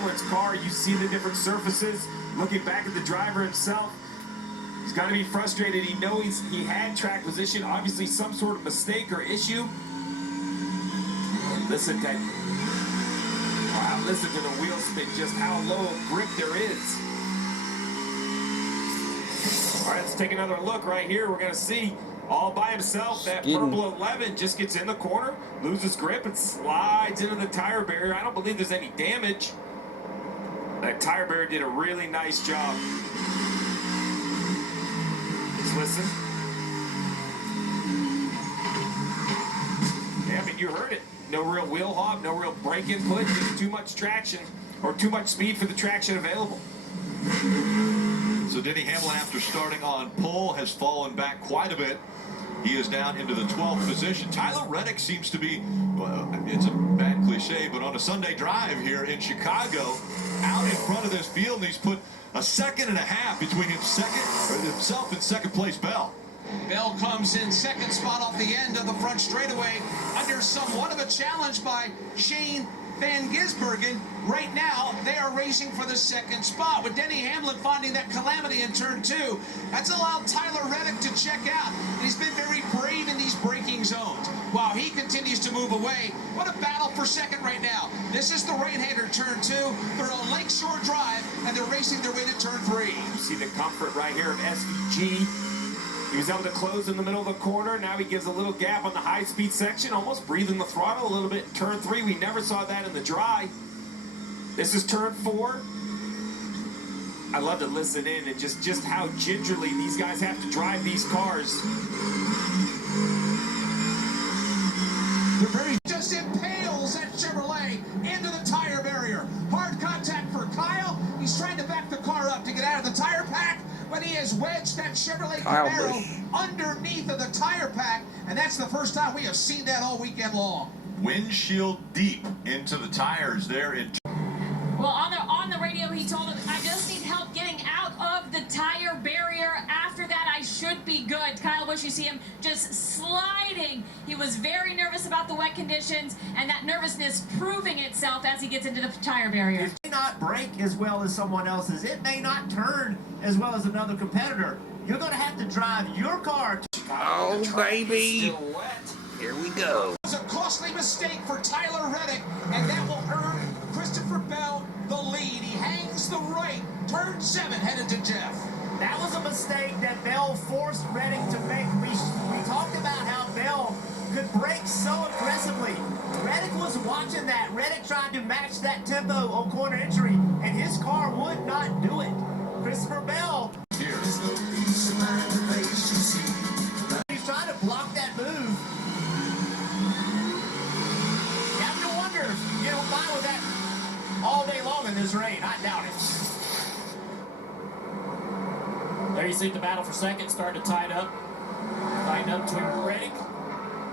Hamlin's car, you see the different surfaces. Looking back at the driver himself, he's got to be frustrated. He knows he had track position, obviously some sort of mistake or issue. And listen to the wheel spin, just how low of grip there is. All right, let's take another look right here. We're going to see all by himself that purple 11 just gets in the corner, loses grip, and slides into the tire barrier. I don't believe there's any damage. That tire barrier did a really nice job. Let's listen. Yeah, I mean, you heard it. No real wheel hop, no real brake input, just too much traction or too much speed for the traction available. So Denny Hamlin, after starting on pole, has fallen back quite a bit. He is down into the 12th position. Tyler Reddick seems to be, well, it's a bad cliche, but on a Sunday drive here in Chicago, out in front of this field, and he's put a second and a half between himself and second place Bell. Bell comes in second spot off the end of the front straightaway under somewhat of a challenge by Shane Van Gisbergen. Right now, they are racing for the second spot, with Denny Hamlin finding that calamity in turn 2. That's allowed Tyler Reddick to check out, and he's been very brave in these braking zones while he continues to move away. What a battle for second right now. This is the right-hander turn 2. They're on Lakeshore Drive, and they're racing their way to turn 3. You see the comfort right here of SVG. He was able to close in the middle of the corner. Now he gives a little gap on the high-speed section, almost breathing the throttle a little bit in turn 3. We never saw that in the dry. This is turn 4. I love to listen in and just how gingerly these guys have to drive these cars. They're very just impales that Chevrolet into the tire barrier. Hard contact for Kyle. He's trying to back the car up to get out of the tire pack, but he has wedged that Chevrolet Camaro underneath of the tire pack, and that's the first time we have seen that all weekend long. Windshield deep into the tires there in. Well, on the radio, he told him, I just need help getting out of the tire barrier. After that, I should be good. Kyle Busch, you see him just sliding. He was very nervous about the wet conditions, and that nervousness proving itself as he gets into the tire barrier. It may not brake as well as someone else's. It may not turn as well as another competitor. You're going to have to drive your car. Oh, baby. Here we go. It's a costly mistake for Tyler Reddick, and that will earn Christopher Bell the lead. He hangs the right, turn 7, headed to Jeff. That was a mistake that Bell forced Reddick to make. We talked about how Bell could brake so aggressively. Reddick was watching that. Reddick tried to match that tempo on corner entry, and his car would not do it. Christopher Bell. He's trying to block that move. You have to wonder if you don't buy with that all day long in this rain. I doubt it. There you see the battle for second starting to tighten up between Reddick,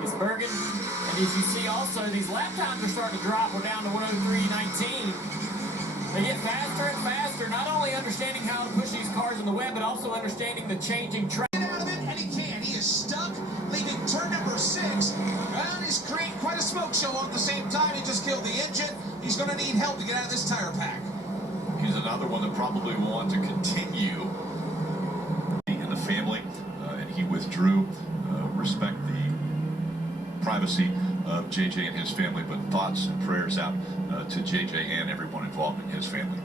Gisbergen, and as you see also these lap times are starting to drop. We're down to 1:03.19. They get faster and faster, not only understanding how to push these cars in the wet, but also understanding the changing track. Get out of it, and he can. He is stuck, leaving turn number 6. And he's creating quite a smoke show at the same time. He just killed the engine. He's going to need help to get out of this tire pack. He's another one that probably will want to continue in the family, and he withdrew. Respect the privacy of JJ and his family, but thoughts and prayers out to JJ and everyone involved in his family.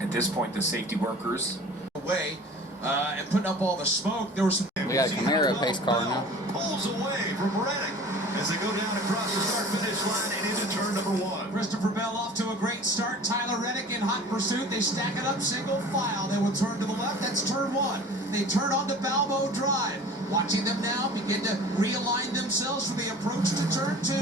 At this point, the safety workers Away and putting up all the smoke. There was some. We got a Camaro pace car now. Pulls away from Reddick as they go down across the start-finish line and into turn number 1. Christopher Bell off to a great start. Tyler Reddick in hot pursuit. They stack it up single file. They will turn to the left. That's turn 1. They turn onto Balbo Drive. Watching them now begin to realign themselves for the approach to turn 2.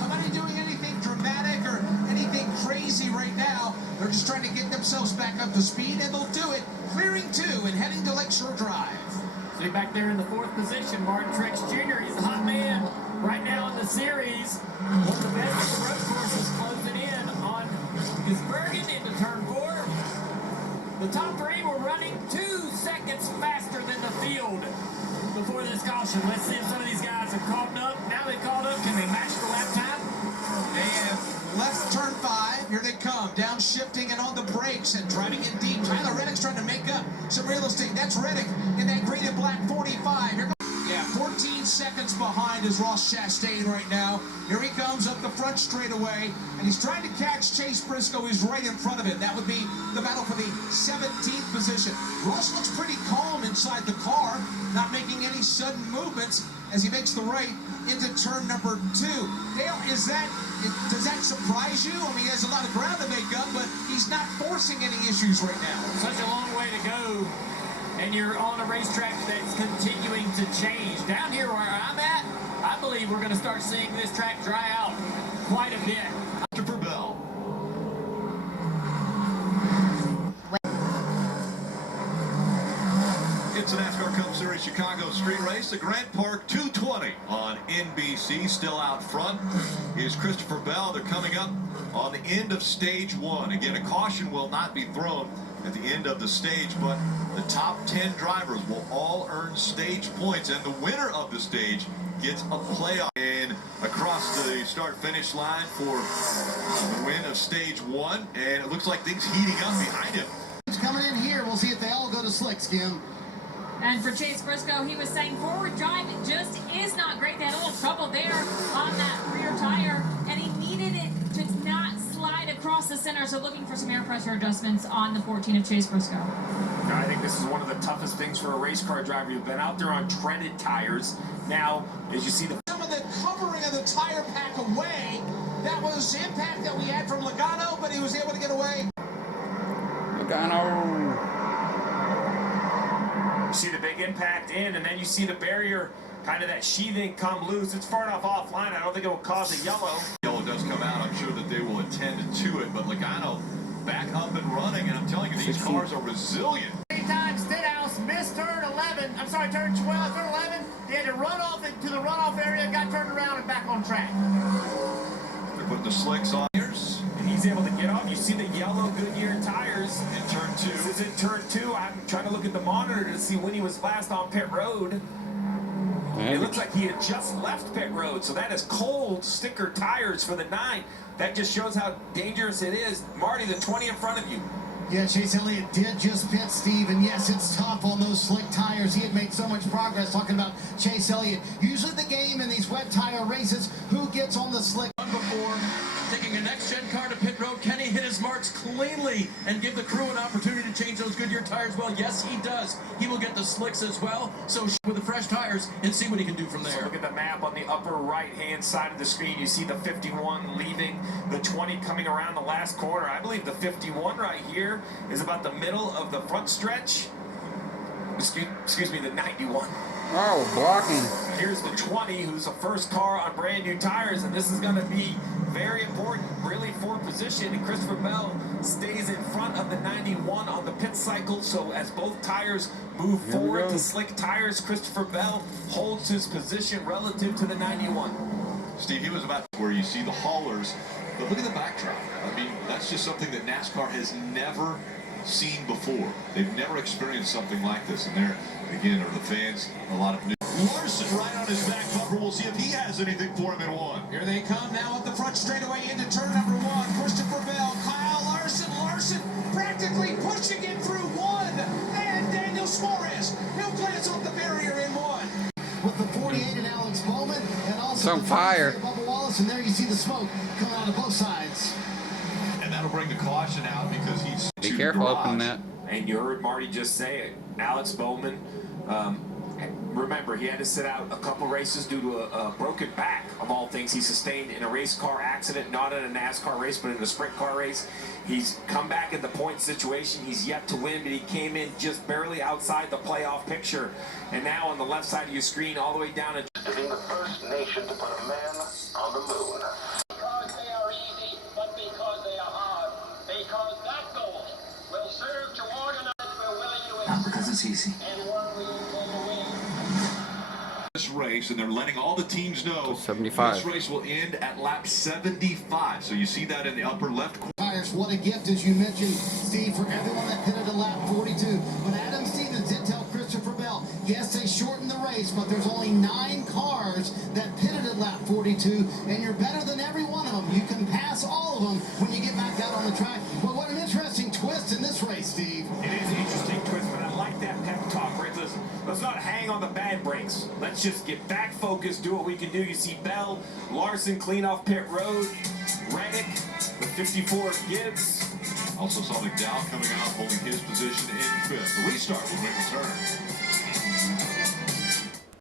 Nobody doing anything dramatic or anything crazy right now. They're just trying to get themselves back up to speed, and they'll do it. Clearing 2 and heading to Lakeshore Drive. See back there in the 4th position, Martin Truex Jr. He's the hot man right now in the series. One of the best of the road courses closing in on Gisbergen into turn 4. The top 3 were running 2 seconds faster than the field before this caution. Let's see if some of these guys have caught up. Now they've caught up. Can they match the lap time? And left turn 5. Here they come, downshifting and on the brakes and driving in deep. Tyler Reddick's trying to make up some real estate. That's Reddick in that green and black 45. Here comes, 14 seconds behind is Ross Chastain right now. Here he comes up the front straightaway, and he's trying to catch Chase Briscoe. He's right in front of him. That would be the battle for the 17th position. Ross looks pretty calm inside the car, not making any sudden movements as he makes the right into turn number 2. Dale, does that surprise you? I mean, he has a lot of ground to make up, but he's not forcing any issues right now. Such a long way to go, and you're on a racetrack that's continuing to change. Down here where I'm at, I believe we're going to start seeing this track dry out quite a bit. Christopher Bell. It's a NASCAR Cup Series Chicago Street Race, the Grant Park 220 on NBC. Still out front is Christopher Bell. They're coming up on the end of stage 1. Again, a caution will not be thrown at the end of the stage, but the top 10 drivers will all earn stage points, and the winner of the stage gets a playoff. And across the start-finish line for the win of stage 1, and it looks like things heating up behind him. Coming in here, we'll see if they all go to slicks, Kim. And for Chase Briscoe, he was saying forward drive just is not great. They had a little trouble there on that rear tire, and he needed it to not slide across the center, so looking for some air pressure adjustments on the 14 of Chase Briscoe. Now, I think this is one of the toughest things for a race car driver. You've been out there on treaded tires. Now, as you see the... Some of the covering of the tire pack away, that was impact that we had from Logano, but he was able to get away. Logano. You see the big impact in, and then you see the barrier, kind of that sheathing come loose. It's far enough offline. I don't think it will cause a yellow. Yellow does come out. I'm sure that they will attend to it, but Logano back up and running, and I'm telling you, these cars are resilient. Anytime Stenhouse missed turn 11, I'm sorry, turn 12, turn 11, they had to run off to the runoff area, got turned around and back on track. They're putting the slicks on here. And he's able to get off. You see the yellow Goodyear tires In turn 2. This is in turn 2. I'm trying to look at the monitor to see when he was last on pit road. It looks like he had just left pit road, so that is cold sticker tires for the 9. That just shows how dangerous it is. Marty, the 20 in front of you. Yeah, Chase Elliott did just pit, Steve, and yes, it's tough on those slick tires. He had made so much progress talking about Chase Elliott. Usually the game in these wet tire races, who gets on the slick? Before taking a next-gen car to pit road, can he hit his marks cleanly and give the crew an opportunity to change those Goodyear tires? Well, yes, he does. He will get the slicks as well, so with the fresh tires and see what he can do from there. So look at the map on the upper right-hand side of the screen. You see the 51 leaving, the 20 coming around the last corner. I believe the 51 right here is about the middle of the front stretch. Excuse me, the 91. Oh, blocking. Here's the 20, who's the first car on brand new tires, and this is going to be very important, really, for position. And Christopher Bell stays in front of the 91 on the pit cycle. So as both tires move forward to slick tires, Christopher Bell holds his position relative to the 91. Steve, he was about where you see the haulers, but look at the backdrop. I mean, that's just something that NASCAR has never seen before. They've never experienced something like this, and there, again, are the fans, a lot of new. Larson right on his back bumper. We'll see if he has anything for him in 1. Here they come now at the front straightaway into turn number 1. Christopher Bell, Kyle Larson practically pushing it through 1. And Daniel Suarez, he'll glance off the barrier in 1. With the 48 and Alex Bowman, and also It's on the fire. Bubba Wallace, and there you see the smoke coming out of both sides. And that'll bring the caution out because he's Be to careful garage. opening that. And you heard Marty just say it. Alex Bowman, remember, he had to sit out a couple races due to a broken back, of all things, he sustained in a race car accident, not in a NASCAR race, but in a sprint car race. He's come back in the point situation. He's yet to win, but he came in just barely outside the playoff picture. And now on the left side of your screen, all the way down to being the first nation to put a man on the moon. Because they are easy, but because they are hard. Because that goal will serve to organize we're willing to accept. Not because it's easy. And one we intend to win. This race, and they're letting all the teams know 75. this race will end at lap 75. So you see that in the upper left corner. Tires, what a gift, as you mentioned, Steve, for everyone that pitted at lap 42. But Adam Stevens did tell Christopher Bell, yes, they shortened the race, but there's only 9 cars that pitted at lap 42, and you're better than every one of them. You can pass all of them when you get back out on the the track. But what an interesting twist in this race, Steve. It is an interesting twist, but I like that pep talk, right? Let's not hang on the bad brakes. Let's just get back focused, do what we can do. You see Bell, Larson clean off pit road, Reddick, the 54 Gibbs. Also saw McDowell coming out, holding his position in fifth. The restart when we return.